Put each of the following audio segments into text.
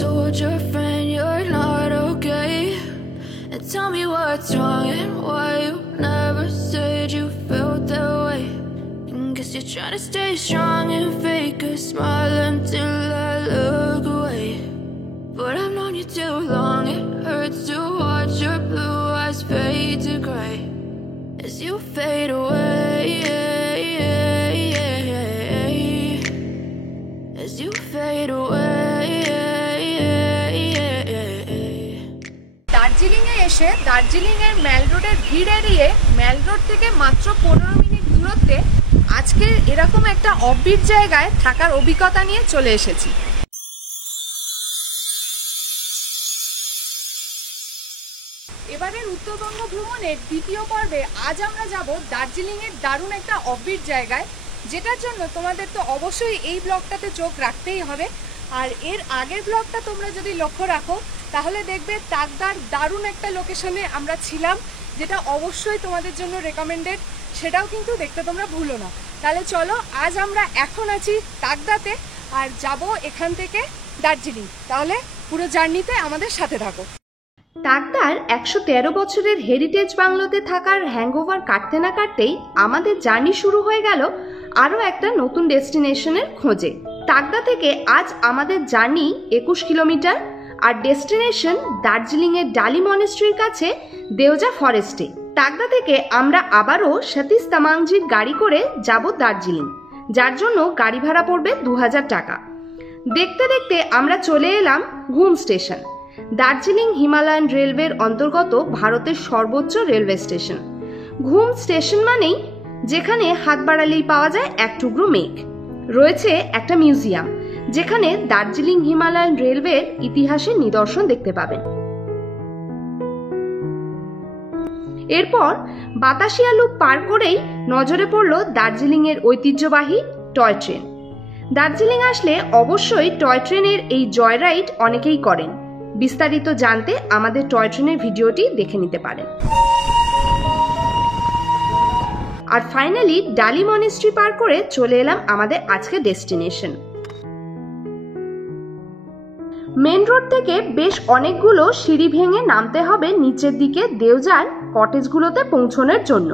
told your friend you're not okay? And tell me what's wrong and why you never said you felt that way. And guess you're trying to stay strong and fake a smile until I look away. But I've known you too long, it hurts to watch your blue eyes fade to gray as you fade away, as you fade away. Darjeeling এ এসে দার্জিলিং এর ম্যাল রোডের ভিড় এড়িয়ে ম্যাল road থেকে মাত্র 15 minute দূরত্বে আজকে এরকম একটা অফবিট জায়গায় থাকার অভিজ্ঞতা নিয়ে চলে এসেছি। এবারের উত্তরবঙ্গ ভ্রমণের দ্বিতীয় পর্বে আজ আমরা যাব দার্জিলিং এর দারুণ একটা অফবিট জায়গায়, যেটার জন্য তোমাদের তো অবশ্যই এই ব্লগটাতে চোখ রাখতেই হবে। আর এর আগের ব্লগটা তোমরা যদি লক্ষ্য রাখো তাহলে দেখবে তাকদার দারুণ একটা লোকেশনে আমরা ছিলাম, যেটা অবশ্যই তোমাদের জন্য রেকমেন্ডেড, সেটাও কিন্তু দেখতে তোমরা ভুলো না। তাহলে চলো, আজ আমরা এখন আছি তাকদাতে আর যাব এখান থেকে দার্জিলিং। তাহলে পুরো জার্নিতে আমাদের সাথে থাকো। তাকদার 113 বছরের হেরিটেজ বাংলোতে থাকার হ্যাংওভার কাটতে না কাটতেই আমাদের জার্নি শুরু হয়ে গেল আরও একটা নতুন ডেস্টিনেশনের খোঁজে। তাকদা থেকে আজ আমাদের জার্নি 21 কিলোমিটার আর ডেস্টিনেশন দার্জিলিংয়ের ডালি মনেস্ট্রির কাছে দেওজা ফরেস্টে। তাকদা থেকে আমরা আবারও সতীশ তামাংজির গাড়ি করে যাব দার্জিলিং, যার জন্য গাড়ি ভাড়া পড়বে 2000 টাকা। দেখতে দেখতে আমরা চলে এলাম ঘুম স্টেশন, দার্জিলিং হিমালয়ান রেলওয়ের অন্তর্গত ভারতের সর্বোচ্চ রেলওয়ে স্টেশন। ঘুম স্টেশন মানেই যেখানে হাত বাড়ালেই পাওয়া যায় এক টুকরো মেঘ। রয়েছে একটা মিউজিয়াম, যেখানে দার্জিলিং হিমালয়ান রেলওয়ের ইতিহাসের নিদর্শন দেখতে পাবেন। এরপর বাতাসিয়া লুপ পার করেই নজরে পড়ল দার্জিলিং এর ঐতিহ্যবাহী টয় ট্রেন। দার্জিলিং আসলে অবশ্যই টয় ট্রেনের এই জয় রাইড অনেকেই করেন। বিস্তারিত জানতে আমাদের টয় ট্রেনের ভিডিওটি দেখে নিতে পারেন। আর ফাইনালি ডালি মনেস্ট্রি পার করে চলে এলাম আমাদের আজকের ডেস্টিনেশন। মেন রোড থেকে বেশ অনেকগুলো সিঁড়ি ভেঙে নামতে হবে নিচের দিকে দেওজার কটেজগুলোতে পৌঁছানোর জন্য।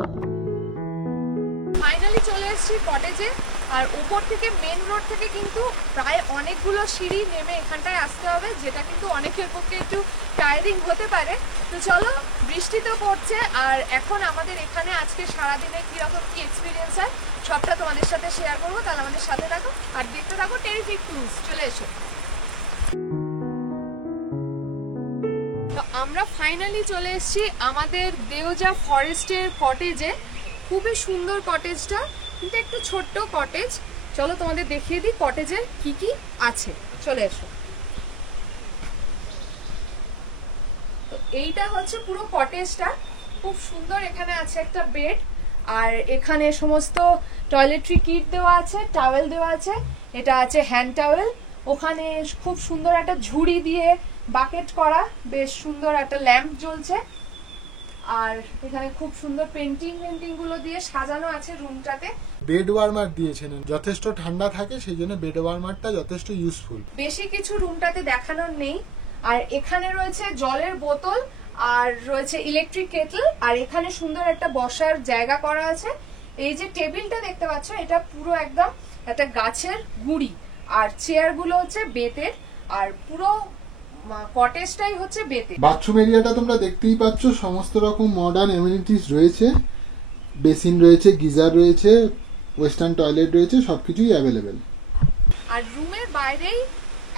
ফাইনালি চলে এসেছি কটেজে। আর উপর থেকে মেন রোড থেকে কিন্তু প্রায় অনেকগুলো সিঁড়ি নেমে এখানটায় আসতে হবে, যেটা কিন্তু অনেকের পক্ষে একটু টায়ারিং হতে পারে। তো চলো, বৃষ্টি তো পড়ছে আর এখন আমাদের এখানে আজকে সারাদিনে কিরকম কি এক্সপিরিয়েন্স হয় সবটা তোমাদের সাথে শেয়ার করবো। তাহলে আমাদের সাথে থাকো আর দেখতে থাকো টেরিফিক টুরস। চলে এসো। তো আমরা ফাইনালি চলে এসেছি আমাদের দেওজা ফরেস্টের কটেজে। খুবই সুন্দর কটেজটা, কিন্তু একটু ছোট্ট কটেজ। চলো তোমাদের দেখিয়ে দিই কটেজের কি কি আছে। চলে এসো। তো এইটা হচ্ছে পুরো কটেজটা, খুব সুন্দর। এখানে আছে একটা বেড আর এখানে সমস্ত টয়লেট্রি কিট দেওয়া আছে, টাওয়েল দেওয়া আছে। এটা আছে হ্যান্ড টাওয়েল। ওখানে খুব সুন্দর একটা ঝুড়ি দিয়ে বাকেট করা, বেশ সুন্দর একটা ল্যাম্প জ্বলছে। আর এখানে খুব সুন্দর পেন্টিং গুলো দিয়ে সাজানো আছে রুমটাতে। বেড ওয়ার্মার দিয়েছেন, যথেষ্ট ঠান্ডা থাকে সেই জন্য বেড ওয়ার্মারটা যথেষ্ট ইউজফুল। বেশি কিছু রুমটাতে দেখানোর নেই। আর এখানে রয়েছে জলের বোতল আর রয়েছে ইলেকট্রিক কেটল। আর এখানে সুন্দর একটা বসার জায়গা করা আছে। এই যে টেবিলটা দেখতে পাচ্ছ, এটা পুরো একদম একটা গাছের গুঁড়ি। আর চেয়ার গুলো হচ্ছে বেতের। আর পুরো কটেজটাই হচ্ছে বেতে। বাথরুম এরিয়াটা তোমরা দেখতেই পাচ্ছ, সমস্ত রকম মডার্ন এমিনিটিস রয়েছে। বেসিন রয়েছে, গিজার রয়েছে, ওয়েস্টার্ন টয়লেট রয়েছে, সবকিছুই অ্যাভেলেবেল। আর রুমের বাইরেই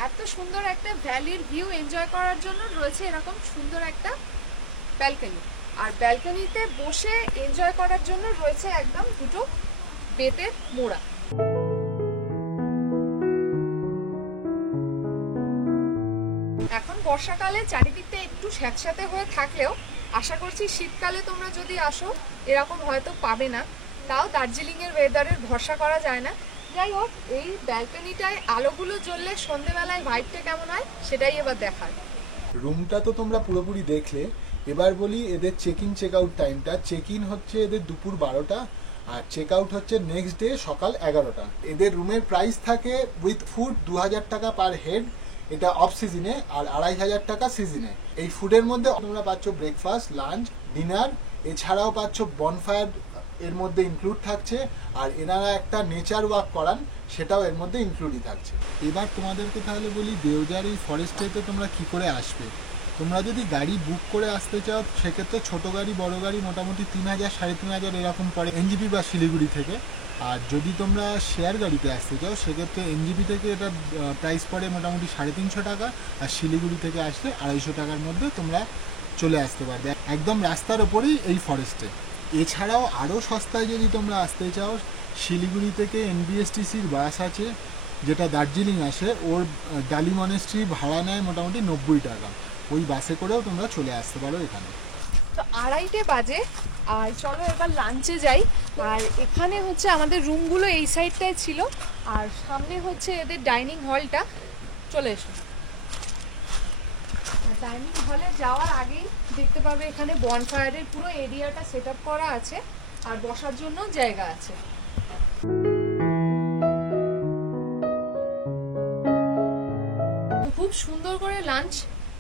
এত সুন্দর একটা ভ্যালির ভিউ এনজয় করার জন্য রয়েছে এরকম সুন্দর একটা ব্যালকনি। আর ব্যালকনিতে বসে এনজয় করার জন্য রয়েছে একদম দুটো বেতের মোড়া। এখন বর্ষাকালে চারিদিকটা একটু স্যাঁতস্যাঁতে হয়ে থাকলেও আশা করছি শীতকালে তোমরা যদি আসো এরকম হয়তো পাবে না। তাও দার্জিলিং এর ওয়েদারের ভরসা করা যায় না। যাই হোক, এই ব্যালকনিটায় আলোগুলো জ্বললে সন্ধ্যেবেলায় ভাইবটা কেমন হয় সেটাই এবার দেখার। রুমটা তো তোমরা পুরোপুরি দেখলে। এবার বলি এদের চেক ইন চেক আউট টাইমটা। চেক ইন হচ্ছে এদের দুপুর 12টা আর চেক আউট হচ্ছে নেক্সট ডে সকাল 11টা। এদের রুমের প্রাইস থাকে উইথ ফুড 2000 টাকা পার হেড এটা অফ সিজনে, আর 2500 টাকা সিজনে। এই ফুডের মধ্যে তোমরা পাচ্ছ ব্রেকফাস্ট, লাঞ্চ, ডিনার, এছাড়াও পাচ্ছ বনফায়ার এর মধ্যে ইনক্লুড থাকছে, আর এনারা একটা নেচার ওয়াক করান, সেটাও এর মধ্যে ইনক্লুডই থাকছে। এবার তোমাদেরকে তাহলে বলি দেওজার এই ফরেস্টেতে তোমরা কি করে আসবে। তোমরা যদি গাড়ি বুক করে আসতে চাও সেক্ষেত্রে ছোট গাড়ি বড় গাড়ি মোটামুটি 3000 3500 এরকম পড়ে এনজিপি বা শিলিগুড়ি থেকে। আর যদি তোমরা শেয়ার গাড়িতে আসতে চাও সেক্ষেত্রে এনজিপি থেকে এটা প্রাইস পড়ে মোটামুটি 350 টাকা, আর শিলিগুড়ি থেকে আসলে 250 টাকার মধ্যে তোমরা চলে আসতে পারবে একদম রাস্তার ওপরেই এই ফরেস্টে। এছাড়াও আরও সস্তায় যদি তোমরা আসতে চাও, শিলিগুড়ি থেকে এনবিএসটিসির বাস আছে যেটা দার্জিলিং আসে, ওর ডালি মনেস্ট্রি ভাড়া নেয় মোটামুটি 90 টাকা। ওই বাসে করেও তোমরা চলে আসতে পারো এখানে। তো 2:30 বাজে, আর চলো এবার লাঞ্চে যাই। আর এখানে হচ্ছে আমাদের রুমগুলো এই সাইডটায় ছিল, আর সামনে হচ্ছে এদের ডাইনিং হলটা। চলে এসো। ডাইনিং হলে যাওয়ার আগেই দেখতে পাবে এখানে বনফায়ারের পুরো এরিয়াটা সেট আপ করা আছে, আর বসার জন্য জায়গা আছে। খুব সুন্দর করে লাঞ্চ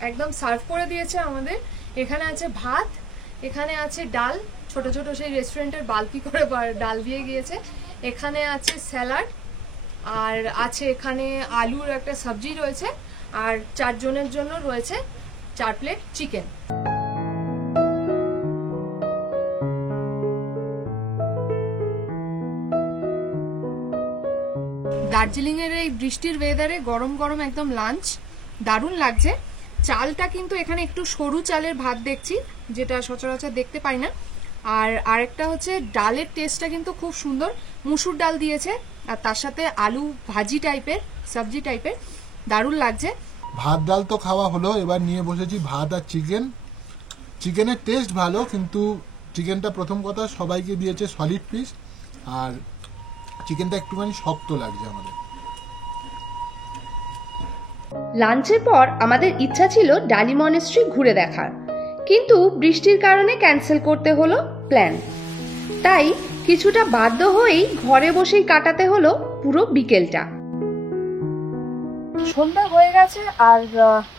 একদম সার্ভ করে দিয়েছে আমাদের। এখানে আছে ভাত, এখানে আছে ডাল, ছোট ছোট সেই রেস্টুরেন্টের বালতি করে ডাল দিয়ে গিয়েছে, এখানে আছে স্যালাড, আর আছে এখানে আলুর একটা সবজি রয়েছে, আর 4 জনের জন্য রয়েছে 4 প্লেট চিকেন। দার্জিলিং এর এই বৃষ্টির ওয়েদারে গরম গরম একদম লাঞ্চ দারুণ লাগছে। চালটা কিন্তু এখানে একটু সরু চালের ভাত দেখছি, যেটা সচরাচর দেখতে পাই না। আর আরেকটা হচ্ছে ডালের টেস্টটা কিন্তু খুব সুন্দর, মুসুর ডাল দিয়েছে, আর তার সাথে আলু ভাজি টাইপের সবজি টাইপের, দারুণ লাগছে। ভাত ডাল তো খাওয়া হলো, এবার নিয়ে বসেছি ভাত আর চিকেন। চিকেনের টেস্ট ভালো, কিন্তু চিকেনটা প্রথম কথা সবাইকে দিয়েছে সলিড পিস, আর চিকেনটা একটুখানি শক্ত লাগছে আমাদের। লাঞ্চের পর আমাদের ইচ্ছা ছিল ডালি মনেস্ট্রি ঘুরে দেখার, কিন্তু বৃষ্টির কারণে ক্যান্সেল করতে হলো প্ল্যান। তাই কিছুটা বাধ্য হয়েই ঘরে বসেই কাটাতে হলো পুরো বিকেলটা। সন্ধ্যা হয়ে গেছে, আর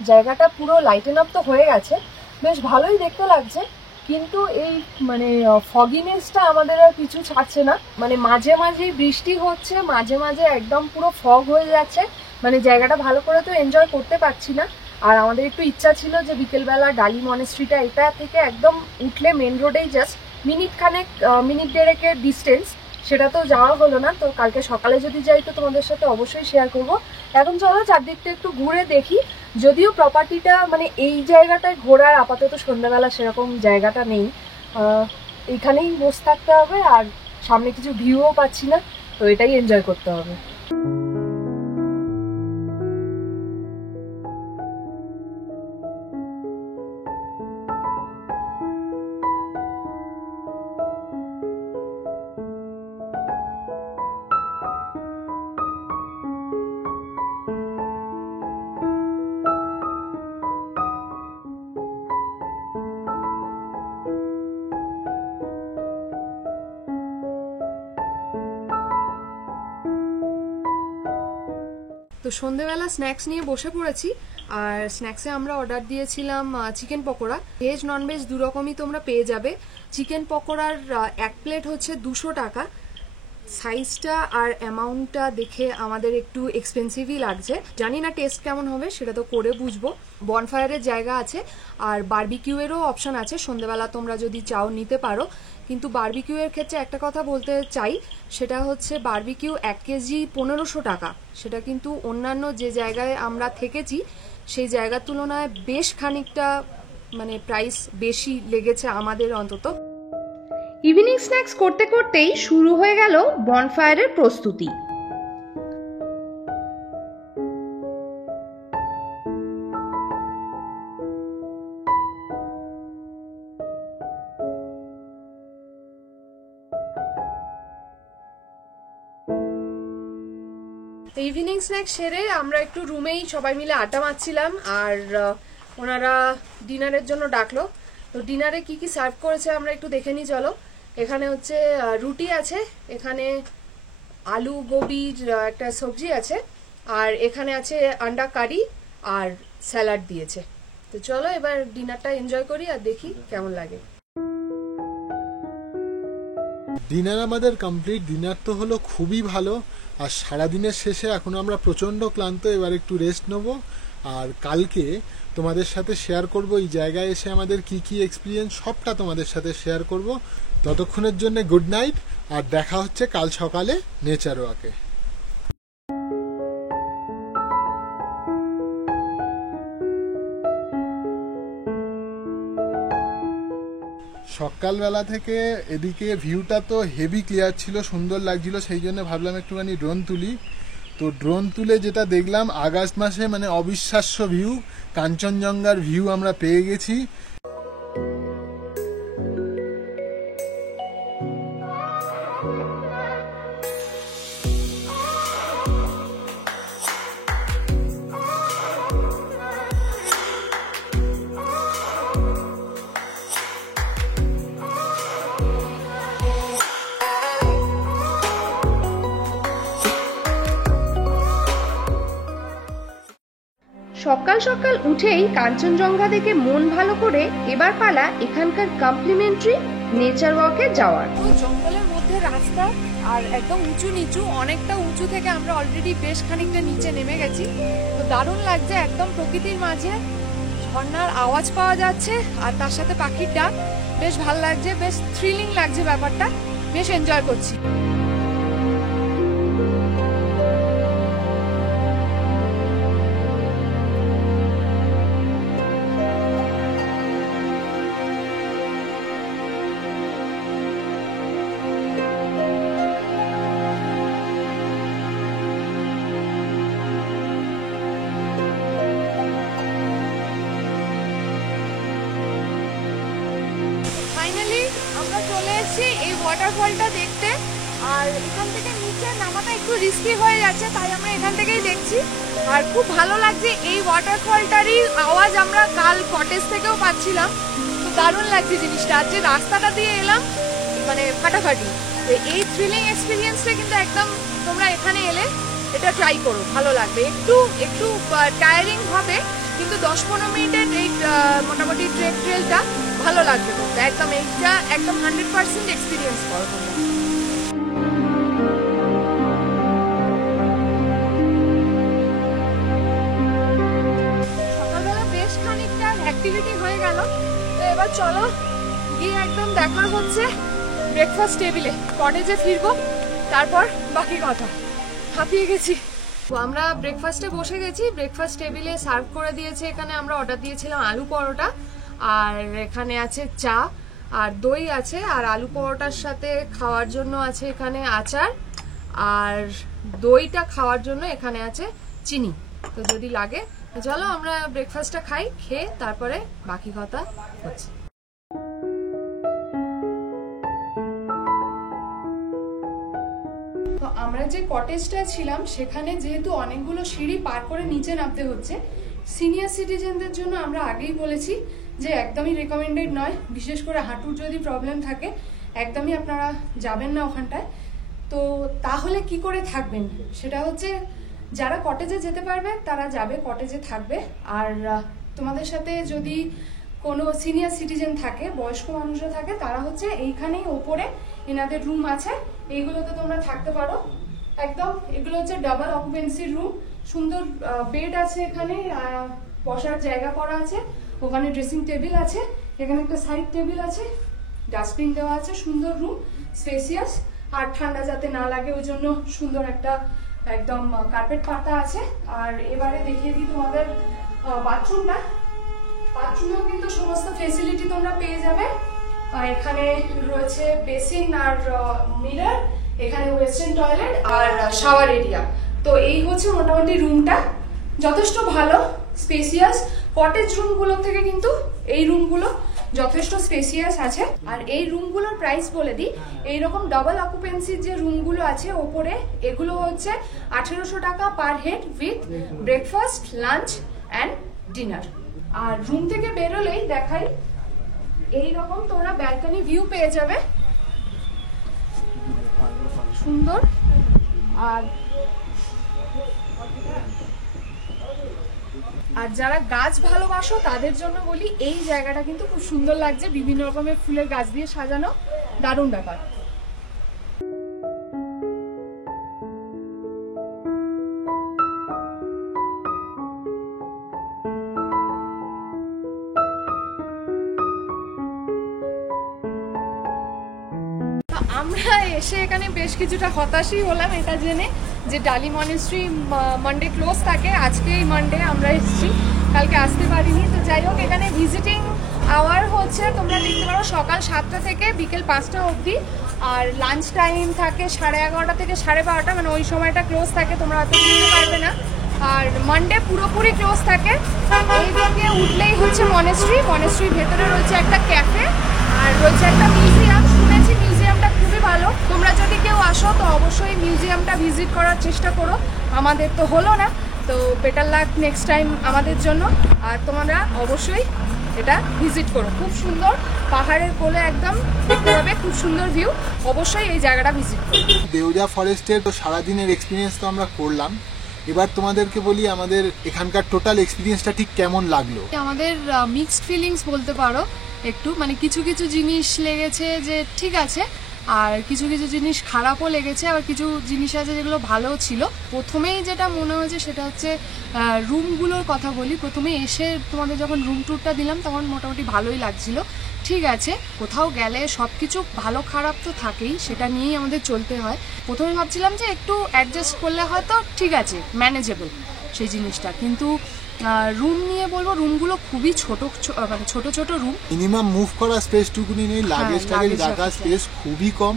জায়গাটা পুরো লাইটেন আপ তো হয়ে গেছে, বেশ ভালোই দেখতে লাগছে। কিন্তু এই মানে ফগিনেসটা আমাদের আর পিছু ছাড়ছে না। মানে মাঝে মাঝেই বৃষ্টি হচ্ছে, মাঝে মাঝে একদম পুরো ফগ হয়ে যাচ্ছে, মানে জায়গাটা ভালো করে তো এনজয় করতে পারছি না। আর আমাদের একটু ইচ্ছা ছিল যে বিকেলবেলা ডালি মনেস্ট্রিটা এটা থেকে একদম উঠলে মেন রোডেই জাস্ট মিনিট দেড়েকের ডিস্টেন্স, সেটা তো যাওয়া হলো না। তো কালকে সকালে যদি যাই তো তোমাদের সাথে অবশ্যই শেয়ার করব। এখন চলো চারদিকটা একটু ঘুরে দেখি। যদিও প্রপার্টিটা মানে এই জায়গাটায় ঘোরার আপাতত সন্ধ্যাবেলা সেরকম জায়গাটা নেই, এইখানেই বসে থাকতে হবে, আর সামনে কিছু ভিউও পাচ্ছি না, তো এটাই এনজয় করতে হবে। তো সন্ধ্যেবেলা স্ন্যাক্স নিয়ে বসে পড়েছি, আর স্ন্যাক্সে আমরা অর্ডার দিয়েছিলাম চিকেন পকোড়া। ভেজ ননভেজ দু রকমই তোমরা পেয়ে যাবে। চিকেন পকোড়ার 1 প্লেট হচ্ছে 200 টাকা। সাইজটা আর অ্যামাউন্টটা দেখে আমাদের একটু এক্সপেন্সিভই লাগছে, জানি না টেস্ট কেমন হবে, সেটা তো করে বুঝবো। বনফায়ারের জায়গা আছে, আর বারবিকিউয়েরও অপশন আছে, সন্ধ্যেবেলা তোমরা যদি চাও নিতে পারো। কিন্তু বারবিকিউয়ের ক্ষেত্রে একটা কথা বলতে চাই, সেটা হচ্ছে বারবিকিউ 1 কেজি 1500 টাকা। সেটা কিন্তু অন্যান্য যে জায়গায় আমরা থেকেছি সেই জায়গার তুলনায় বেশ খানিকটা মানে প্রাইস বেশি লেগেছে আমাদের অন্তত। ইভিনিং স্ন্যাক্স করতে করতেই শুরু হয়ে গেল বনফায়ারের প্রস্তুতি। ইভিনিং স্ন্যাক্স সেরে আমরা একটু রুমেই সবাই মিলে আড্ডা মারছিলাম, আর ওনারা ডিনারের জন্য ডাকলো। তো ডিনারে কি কি সার্ভ করেছে আমরা একটু দেখে নিই চলো। এখানে হচ্ছে রুটি আছে, এখানে আলু গোবির একটা সবজি আছে, আর এখানে আছে আন্ডা কারি, আর স্যালাড দিয়েছে। তো চলো এবার ডিনারটা এনজয় করি আর দেখি কেমন লাগে। ডিনার আমাদের কমপ্লিট। ডিনার তো হলো খুবই ভালো, আর সারাদিনের শেষে এখন আমরা প্রচণ্ড ক্লান্ত, এবার একটু রেস্ট নেব। আর কালকে তোমাদের সাথে শেয়ার করব এই জায়গায় এসে আমাদের কি কি এক্সপিরিয়েন্স, সবটা তোমাদের সাথে শেয়ার করব। ততক্ষণের জন্য গুড নাইট, আর দেখা হচ্ছে কাল সকালে নেচার ওয়াকে। সকালবেলা থেকে এদিকে ভিউটা তো হেভি ক্লিয়ার ছিল, সুন্দর লাগছিল, সেই জন্য ভাবলাম একটুখানি ড্রোন তুলি। তো ড্রোন তুলে যেটা দেখলাম, আগস্ট মাসে মানে অবিশ্বাস্য ভিউ, কাঞ্চনজঙ্ঘার ভিউ আমরা পেয়ে গেছি। সকাল সকাল উঠেই কাঞ্চনজঙ্ঘা দেখে মন ভালো করে এবার পালা এখানকার কমপ্লিমেন্টারি নেচার ওয়াকে যাওয়ার। জঙ্গলের মধ্যে রাস্তা, আর একদম উঁচু নিচু, অনেকটা উঁচু থেকে আমরা অলরেডি বেশ খানিকটা নিচে নেমে গেছি। তো দারুণ লাগছে, একদম প্রকৃতির মাঝে, ঝর্ণার আওয়াজ পাওয়া যাচ্ছে আর তার সাথে পাখির ডাক, বেশ ভালো লাগছে, বেশ থ্রিলিং লাগছে ব্যাপারটা, বেশ এনজয় করছি। ফাইনালি আমরা চলে এসেছি এই ওয়াটারফলটা দেখতে, আর এখান থেকে নিচে নামাটা একটু রিস্কি হয়ে যাচ্ছে, তাই আমরা এখান থেকেই দেখছি। আর খুব ভালো লাগছে, এই ওয়াটারফলটারই আওয়াজ আমরা কাল কটেজ থেকেও পাচ্ছিলাম। তো দারুণ লাগছে জিনিসটা। আর যে রাস্তাটা দিয়ে এলাম মানে ফাটাফাটি, এই থ্রিলিং এক্সপিরিয়েন্সটা কিন্তু একদম তোমরা এখানে এলে এটা ট্রাই করো, ভালো লাগবে। একটু একটু টায়ারিং হবে, কিন্তু 10-15 মিনিটের এই মোটামুটি ট্রেলটা ভালো লাগবে করতে, একদম এইটা একদম 100% এক্সপিরিয়েন্স করো তোমরা। সকালবেলা বেশ খানিকটা অ্যাক্টিভিটি হয়ে গেল। তো এবার চলো গিয়ে একদম দেখা হচ্ছে ব্রেকফাস্ট টেবিলে, কটেজে ফিরবো, তারপর বাকি কথা। হাঁপিয়ে গেছি। তো আমরা ব্রেকফাস্টে বসে গেছি, ব্রেকফাস্ট টেবিলে সার্ভ করে দিয়েছে। এখানে আমরা অর্ডার দিয়েছিলাম আলু পরোটা, আর এখানে আছে চা আর দই আছে, আর আলু পরোটার সাথে খাওয়ার জন্য আছে এখানে আচার, আর দইটা খাওয়ার জন্য এখানে আছে চিনি। তো যদি লাগে চলো আমরা ব্রেকফাস্টটা খাই, খেয়ে তারপরে বাকি কথা হচ্ছে। তো আমরা যে কটেজটা ছিলাম সেখানে যেহেতু অনেকগুলো সিঁড়ি পার করে নিচে নামতে হচ্ছে, সিনিয়র সিটিজেনদের জন্য আমরা আগেই বলেছি যে একদমই রেকমেন্ডেড নয়, বিশেষ করে হাঁটুর যদি প্রবলেম থাকে একদমই আপনারা যাবেন না ওখানটায়। তো তাহলে কি করে থাকবেন, সেটা হচ্ছে যারা কটেজে যেতে পারবে তারা যাবে, কটেজে থাকবে। আর তোমাদের সাথে যদি কোনো সিনিয়র সিটিজেন থাকে, বয়স্ক মানুষরা থাকে, তারা হচ্ছে এইখানেই ওপরে এনাদের রুম আছে, এইগুলোতে তোমরা থাকতে পারো। একদম এগুলো হচ্ছে ডাবল অকুপেন্সি রুম, সুন্দর বেড আছে, এখানে বসার জায়গা করা আছে, ওখানে ড্রেসিং টেবিল আছে, এখানে একটা সাইড টেবিল আছে, ডাস্টবিন দেওয়া আছে, সুন্দর রুম, স্পেসিয়াস। আর ঠান্ডা যাতে না লাগে ওই জন্য সুন্দর একটা একদম কার্পেট পাতা আছে। আর এবারে দেখিয়ে দিই তোমাদের বাথরুমটা। বাথরুমেও কিন্তু সমস্ত ফেসিলিটি তোমরা পেয়ে যাবে। এখানে রয়েছে বেসিন আর মিরর, এখানে ওয়েস্টার্ন টয়লেট আর শাওয়ার এরিয়া। তো এই হচ্ছে মোটামুটি রুমটা, যথেষ্ট ভালো, স্পেসিয়াস। কটেজ রুমগুলো থেকে কিন্তু এই রুমগুলো যথেষ্ট স্পেসিয়াস আছে। আর এই রুমগুলোর প্রাইস বলে দিই, এইরকম ডাবল অকুপেন্সির যে রুমগুলো আছে ওপরে, এগুলো হচ্ছে 1800 টাকা per head with breakfast, lunch and dinner. আর রুম থেকে বেরোলেই দেখাই, এইরকম তোমরা ব্যালকনি ভিউ পেয়ে যাবে, সুন্দর। আর আর যারা গাছ ভালোবাসো তাদের জন্য বলি, এই জায়গাটা কিন্তু খুব সুন্দর লাগছে, বিভিন্ন রকমের ফুলের গাছ দিয়ে সাজানো, দারুণ ব্যাপার। আমরা এসে এখানে বেশ কিছুটা হতাশই হলাম এটা জেনে যে ডালি মনেস্ট্রি মানডে ক্লোজ থাকে। আজকে এই মানডে আমরা এসেছি, কালকে আসতে পারিনি। তো যাই হোক, এখানে ভিজিটিং আওয়ার হচ্ছে তোমরা দেখতে পারো সকাল 7টা থেকে বিকেল 5টা অবধি, আর লাঞ্চ টাইম থাকে 11:30 থেকে 12:30, মানে ওই সময়টা ক্লোজ থাকে, তোমরা হয়তো বুঝতে পারবে না। আর মানডে পুরোপুরি ক্লোজ থাকে। এই দিকে উঠলেই হচ্ছে মনেস্ট্রির ভেতরে রয়েছে একটা ক্যাফে আর রয়েছে একটা মিউজিয়াম। শুনেছি মিউজিয়ামটা খুবই ভালো, তোমরা যদি কেউ আসো তো অবশ্যই মিউজিয়ামটা ভিজিট করার চেষ্টা করো। আমাদের তো হলো না, তো বেটার লাক নেক্সট টাইম আমাদের জন্য। আর তোমরা অবশ্যই এটা ভিজিট করো, খুব সুন্দর, পাহাড়ের কোলে একদম দেখতে পাবে, খুব সুন্দর ভিউ। অবশ্যই এই জায়গাটা ভিজিট করো। দেওজা ফরেস্টের তো সারাদিনের এক্সপিরিয়েন্স তো আমরা করলাম, এবার তোমাদেরকে বলি আমাদের এখানকার টোটাল এক্সপিরিয়েন্সটা ঠিক কেমন লাগলো। আমাদের মিক্সড ফিলিংস বলতে পারো একটু, মানে কিছু কিছু জিনিস লেগেছে যে ঠিক আছে, আর কিছু কিছু জিনিস খারাপও লেগেছে, আবার কিছু জিনিস আছে যেগুলো ভালোও ছিল। প্রথমেই যেটা মনে হয়েছে সেটা হচ্ছে রুমগুলোর কথা বলি। প্রথমে এসে তোমাদের যখন রুম ট্যুরটা দিলাম তখন মোটামুটি ভালোই লাগছিল। ঠিক আছে, কোথাও গেলে সব কিছু ভালো খারাপ তো থাকেই, সেটা নিয়েই আমাদের চলতে হয়। প্রথমে ভাবছিলাম যে একটু অ্যাডজাস্ট করলে হয়তো ঠিক আছে, ম্যানেজেবল সেই জিনিসটা, কিন্তু রুম নিয়ে বলবো রুমগুলো খুবই ছোট, মানে ছোট ছোট রুম, মিনিমাম মুভ করা স্পেসটুকুনি নেই, লাগেজ টাগেজ রাখার স্পেস খুবই কম,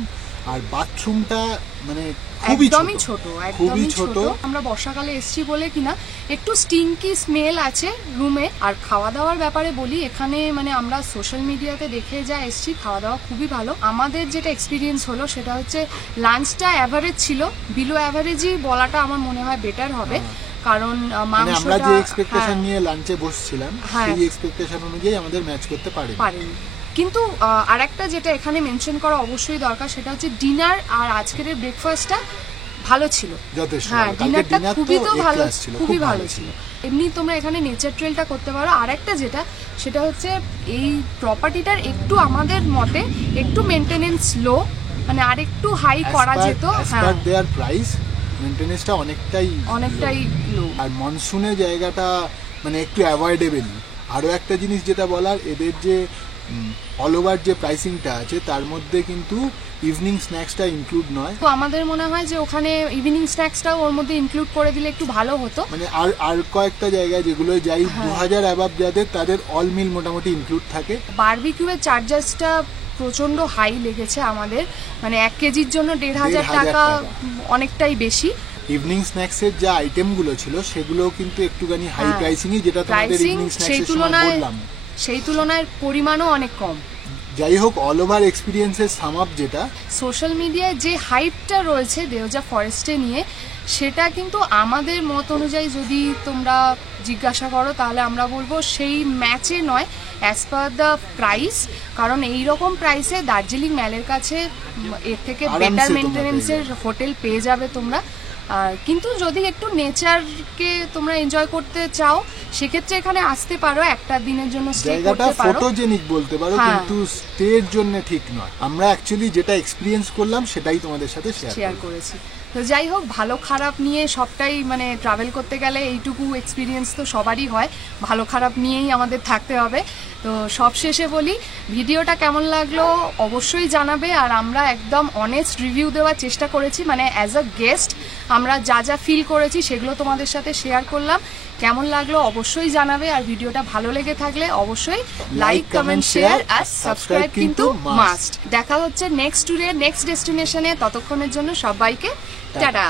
আর বাথরুমটা মানে একদমই ছোট, একদমই ছোট। আমরা বর্ষাকালে এসছি বলে কিনা একটু স্টিংকি স্মেল আছে রুমে। আর খাওয়া দাওয়ার ব্যাপারে বলি, এখানে মানে আমরা সোশ্যাল মিডিয়াতে দেখে যা এসছি, খাওয়া দাওয়া খুবই ভালো। আমাদের যেটা এক্সপিরিয়েন্স হলো সেটা হচ্ছে লাঞ্চটা অ্যাভারেজ ছিল, বিলো অ্যাভারেজই বলাটা আমার মনে হয় বেটার হবে, কারণ আমরা যে এক্সপেকটেশন নিয়ে লাঞ্চে বসছিলাম সেই এক্সপেকটেশন অনুযায়ী আমাদের ম্যাচ করতে পারেনি। কিন্তু আরেকটা যেটা এখানে মেনশন করা অবশ্যই দরকার, সেটা হচ্ছে ডিনার আর আজকের ব্রেকফাস্টটা ভালো ছিল, যথেষ্ট। হ্যাঁ, ডিনারটা খুবই ভালো ছিল। এমনি তোমরা এখানে নেচার ট্রেলটা করতে পারো। আরেকটা যেটা সেটা হচ্ছে এই প্রপার্টিটার একটু আমাদের মতে একটু মেনটেনেন্স লো, মানে আরেকটু হাই করা যেত। হ্যাঁ, দেয়ার প্রাইস মেইনটেনেন্সটা অনেকটাই লো, আর মনসুনের জায়গাটা মানে একটু অ্যাভয়েডেবল। আরও একটা জিনিস যেটা বলার, এদের যে অল ওভার যে প্রাইসিংটা আছে তার মধ্যে কিন্তু ইভিনিং স্ন্যাক্সটা ইনক্লুড নয়। তো আমাদের মনে হয় যে ওখানে ইভিনিং স্ন্যাক্সটাও ওর মধ্যে ইনক্লুড করে দিলে একটু ভালো হতো। মানে আর কয়েকটা জায়গায় যেগুলো যাই 2000 অ্যাবাভ যাদের, তাদের অল মিল মোটামুটি ইনক্লুড থাকে। বারবিকিউয়ের চার্জেসটা প্রচন্ড হাই লেগেছে আমাদের, মানে 1 কেজির জন্য 1,500 টাকা, অনেকটাই বেশি। ইভিনিং স্ন্যাক্সের যে আইটেমগুলো ছিল সেগুলোও কিন্তু একটুখানি হাই প্রাইসিংই, যেটা তোমাদের ইভিনিং স্ন্যাক্সের সময় বললাম, সেই তুলনায় পরিমাণও অনেক কম। যাই হোক, অল ওভার এক্সপিরিয়েন্সের সাম আপ যেটা সোশ্যাল মিডিয়ায় যে হাইপটা রয়েছে দেওজা ফরেস্টে নিয়ে, সেটা কিন্তু আমাদের মত অনুযায়ী যদি তোমরা জিজ্ঞাসা করো তাহলে আমরা বলবো সেই ম্যাচে নয়, অ্যাজ পার দ্য প্রাইস। কারণ এইরকম প্রাইসে দার্জিলিং ম্যালের কাছে এর থেকে বেটার মেনটেনেন্সের হোটেল পেয়ে যাবে তোমরা। কিন্তু যদি একটু নেচারকে তোমরা এনজয় করতে চাও সেক্ষেত্রে এখানে আসতে পারো, একটা দিনের জন্য স্টে করতে পারো। ফটোজেনিক বলতে পারো, কিন্তু স্টের জন্য ঠিক নয়। আমরা অ্যাকচুয়ালি যেটা এক্সপেরিয়েন্স করলাম সেটাই তোমাদের সাথে শেয়ার করেছি। তো যাই হোক, ভালো খারাপ নিয়ে সবটাই, মানে ট্রাভেল করতে গেলে এইটুকু এক্সপিরিয়েন্স তো সবারই হয়, ভালো খারাপ নিয়েই আমাদের থাকতে হবে। তো সব শেষে বলি, ভিডিওটা কেমন লাগলো অবশ্যই জানাবে। আর আমরা একদম অনেস্ট রিভিউ দেওয়ার চেষ্টা করেছি, মানে অ্যাজ আ গেস্ট আমরা যা যা ফিল করেছি সেগুলো তোমাদের সাথে শেয়ার করলাম। কেমন লাগলো অবশ্যই জানাবে, আর ভিডিওটা ভালো লেগে থাকলে অবশ্যই লাইক, কমেন্ট, শেয়ার আর সাবস্ক্রাইব কিন্তু মাস্ট। দেখা হচ্ছে নেক্সট ট্যুরে, নেক্সট ডেস্টিনেশনে। ততক্ষণের জন্য সবাইকে টাটা।